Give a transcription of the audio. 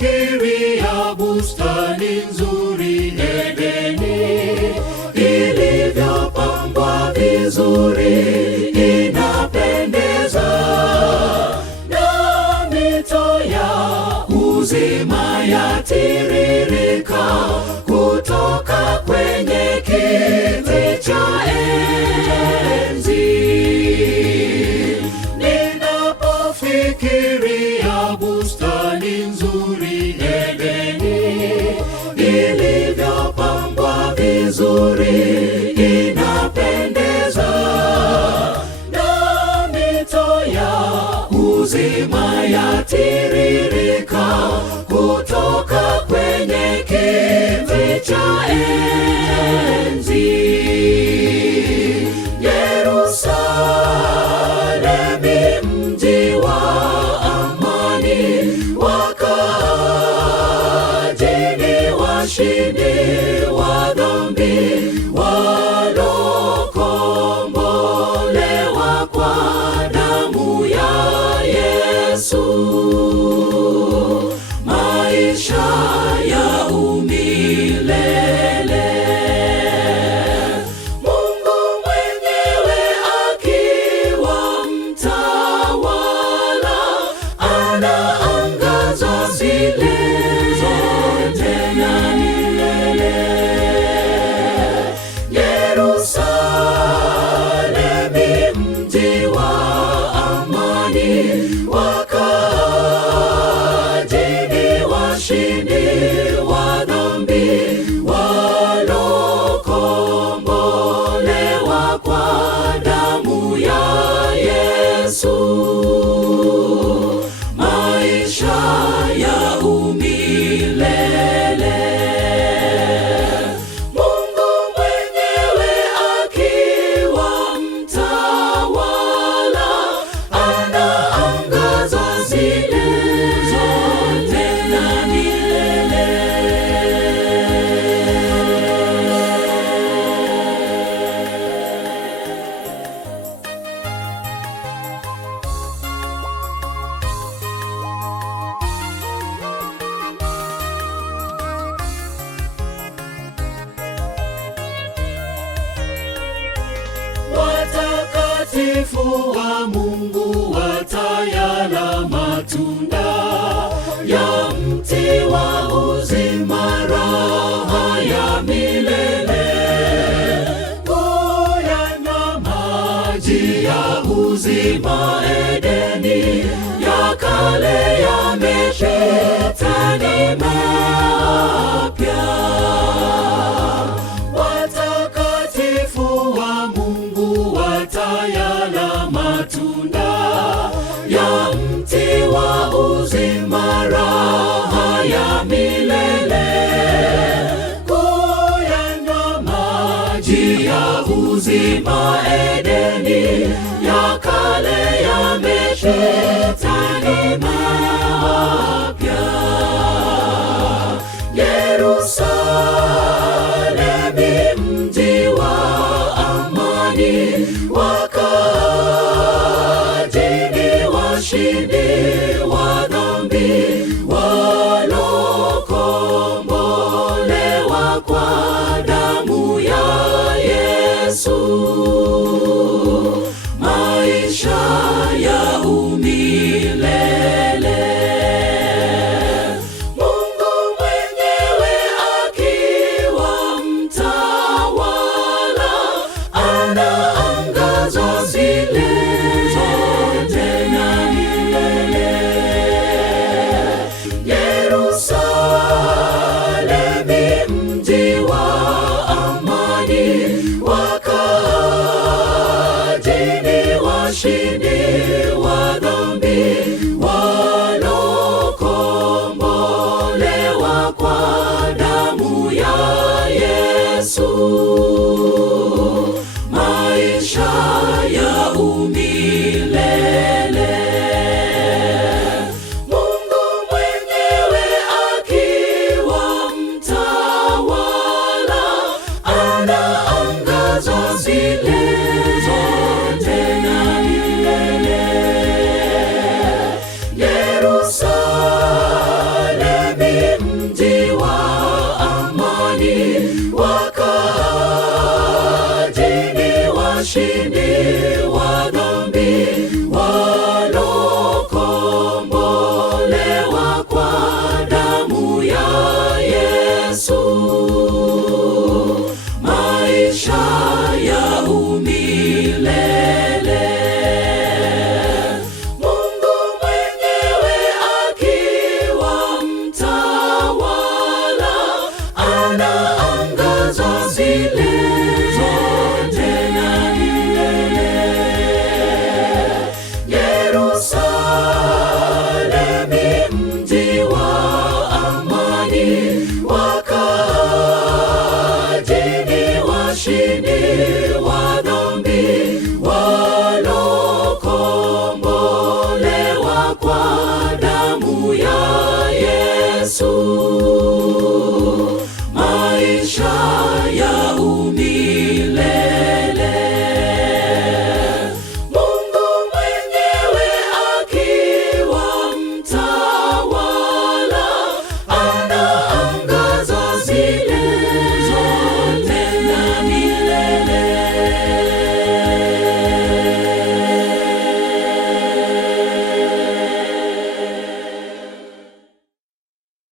Ninapofikiria bustani nzuri Edeni, ilivyopambwa vizuri, inapendeza, na mito ya uzima yatiririka kutoka kwenye kiti cha enzi. Ninapofikiria bustani nzuri Edeni, ilivyopambwa vizuri, inapendeza, na mito ya uzima yatiririka kutoka kwenye kiti cha enzi. Yerusalemu, mji wa amani, wakaaji ni washindi wa dhambi, walokombolewa kwa damu ya Yesu. Maisha ya umilele, Mungu mwenyewe akiwa mtawala, anaangaza zile zote na milele. Yerusalemu, mji wa amani, wakaaji ni washindi wa dhambi, walokombolewa kwa damu ya Yesu. Maisha ya umilele, Mungu mwenyewe akiwa mtawala, anaangaza zile zote na milele. Watakatifu wa Mungu watayala matunda ya mti wa uzima, raha ya milele. Kuyanywa maji ya uzima Edeni, ya kale yameshetani mapya. Watakatifu wa Mungu watayala matunda ya mti wa uzima, raha ya milele. Kuyanywa maji ya uzima Edeni, ya kale yameshetani mapya. Yerusalemu, mji wa amani, wakaaji ni washindi wa dhambi, walokombolewa kwa damu ya Yesu. Maisha ya umilele, Mungu mwenyewe akiwa mtawala, anaangaza zile zote na milele. Yerusalemu, mji wa amani, wakaaji ni washindi wa dhambi, walokombolewa kwa damu ya Yesu. Maisha ya umilele, Mungu mwenyewe akiwa mtawala, anaangaza zile